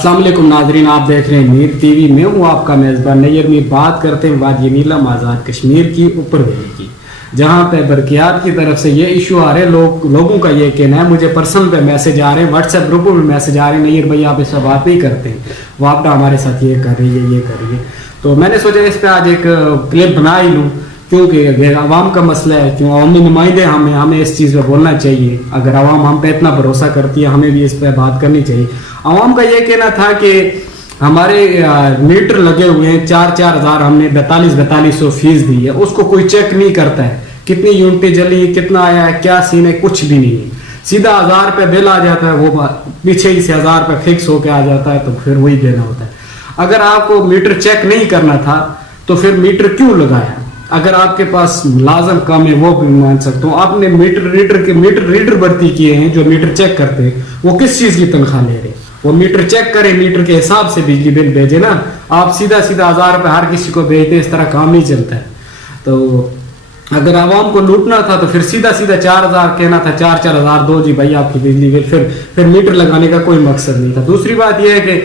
अस्सलाम वालेकुम नाजरीन, आप देख रहे हैं मीर टीवी। मैं हूँ आपका मेज़बान नैयर मीर। बात करते हैं वादी नीलम आज़ाद कश्मीर की ऊपर वैली की, जहाँ पे बरकियात की तरफ से ये इशू आ रहे हैं। लोगों का ये कहना है, मुझे पर्सनल पे मैसेज आ रहे हैं, व्हाट्सएप ग्रुपों में मैसेज आ रहे हैं, नैयर भाई आप इस पर बात नहीं करते हैं, वो आपका हमारे साथ ये कर रही है, ये कर रही है। तो मैंने सोचा इस पर आज एक क्लिप बना ही लूँ, क्योंकि आवाम का मसला है, क्यों अवामी नुमाइंदे हमें इस चीज़ पे बोलना चाहिए। अगर आवाम हम पे इतना भरोसा करती है, हमें भी इस पे बात करनी चाहिए। आवाम का ये कहना था कि हमारे मीटर लगे हुए हैं 4-4 हज़ार, हमने 4200 फीस दी है, उसको कोई चेक नहीं करता है कितनी यूनिटें जली, कितना आया है, क्या सीन है, कुछ भी नहीं है। सीधा 1000 रुपये बिल आ जाता है, वो पीछे ही से 1000 रुपये फिक्स होके आ जाता है, तो फिर वही देना होता है। अगर आपको मीटर चेक नहीं करना था तो फिर मीटर क्यों लगाया? अगर आपके पास मुलाजम कम है वो भी मान सकता हूँ। आपने मीटर रीडर भर्ती किए हैं जो मीटर चेक करते हैं, वो किस चीज की तनख्वाह ले रहे हैं? वो मीटर चेक करें, मीटर के हिसाब से बिजली बिल भेजे ना। आप सीधा 1000 रुपये हर किसी को भेजते, इस तरह काम नहीं चलता है। तो अगर आवाम को लूटना था तो फिर सीधा 4000 कहना था, 4-4 हज़ार दो जी भाई आपकी बिजली बिल, फिर मीटर लगाने का कोई मकसद नहीं था। दूसरी बात यह है कि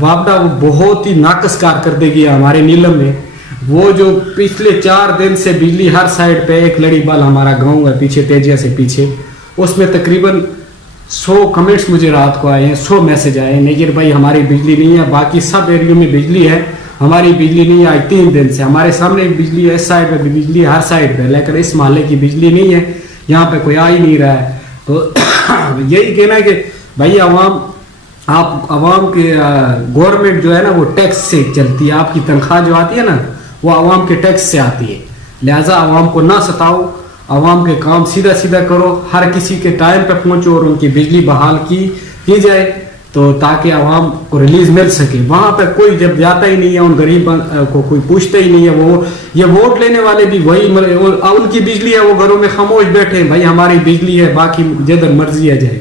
वापडा वो बहुत ही नाकस कारकर्दगी है हमारे नीलम में। वो जो पिछले 4 दिन से बिजली हर साइड पे, एक लड़ी बाल हमारा गांव है पीछे, तेजिया से पीछे, उसमें तकरीबन 100 कमेंट्स मुझे रात को आए हैं, 100 मैसेज आए हैं, नैयर भाई हमारी बिजली नहीं है, बाकी सब एरियो में बिजली है, हमारी बिजली नहीं आई 3 दिन से। हमारे सामने बिजली है, इस साइड पे भी बिजली है, हर साइड पे, लेकिन इस मोहल्ले की बिजली नहीं है, यहाँ पे कोई आ ही नहीं रहा है। तो यही कहना है कि भाई आप आवाम के गवर्नमेंट जो है ना वो टैक्स से चलती है, आपकी तनख्वाह जो आती है ना वो आवाम के टैक्स से आती है। लिहाजा आवाम को ना सताओ, आवाम के काम सीधा सीधा करो, हर किसी के टाइम पे पहुंचो और उनकी बिजली बहाल की जाए, तो ताकि आवाम को रिलीज मिल सके। वहां पे कोई जब जाता ही नहीं है, उन गरीब को कोई पूछता ही नहीं है। वो ये वोट लेने वाले भी वही, उनकी बिजली है, वो घरों में खामोश बैठे हैं, भाई हमारी बिजली है, बाकी जिधर मर्जी है जाए।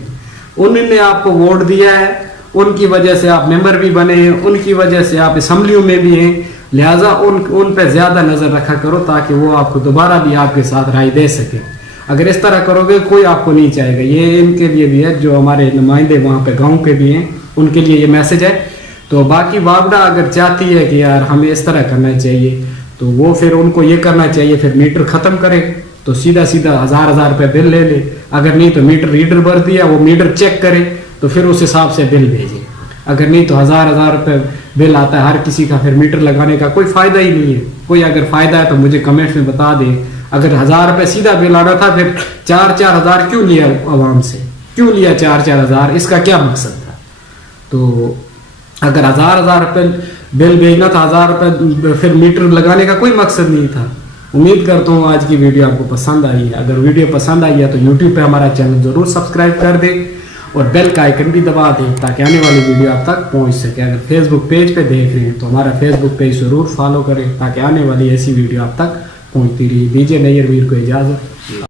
उन्होंने आपको वोट दिया है, उनकी वजह से आप मेंबर भी बने हैं, उनकी वजह से आप असम्बलियों में भी हैं। लिहाजा उन पे ज्यादा नजर रखा करो ताकि वो आपको दोबारा भी आपके साथ राय दे सके। अगर इस तरह करोगे कोई आपको नहीं चाहेगा। ये इनके लिए भी है, जो हमारे नुमाइंदे वहाँ पे गांव के भी हैं, उनके लिए ये मैसेज है। तो बाकी वापडा अगर चाहती है कि यार हमें इस तरह करना चाहिए, तो वो फिर उनको ये करना चाहिए, फिर मीटर खत्म करे तो सीधा 1000 रुपये बिल ले ले। अगर नहीं तो मीटर रीडर भर दिया, वो मीटर चेक करे तो फिर उस हिसाब से बिल भेजे। अगर नहीं तो 1000 रुपये बिल आता है हर किसी का, फिर मीटर लगाने का कोई फायदा ही नहीं है। कोई अगर फायदा है तो मुझे कमेंट्स में बता दे। अगर 1000 रुपये सीधा बिल आना था, फिर 4-4 हज़ार क्यों लिया आवाम से? क्यों लिया 4-4 हज़ार? इसका क्या मकसद था? तो अगर 1000 रुपये बिल भेजना था, 1000 रुपये फिर मीटर लगाने का कोई मकसद नहीं था। उम्मीद करता हूँ आज की वीडियो आपको पसंद आई है। अगर वीडियो पसंद आई है तो यूट्यूब पे हमारा चैनल जरूर सब्सक्राइब कर दे और बेल का आइकन भी दबा दें ताकि आने वाली वीडियो आप तक पहुंच सके। अगर फेसबुक पेज पे देख रहे हैं तो हमारा फेसबुक पेज जरूर फॉलो करें ताकि आने वाली ऐसी वीडियो आप तक पहुंचती रही। दीजिए नैयर मीर को इजाज़त।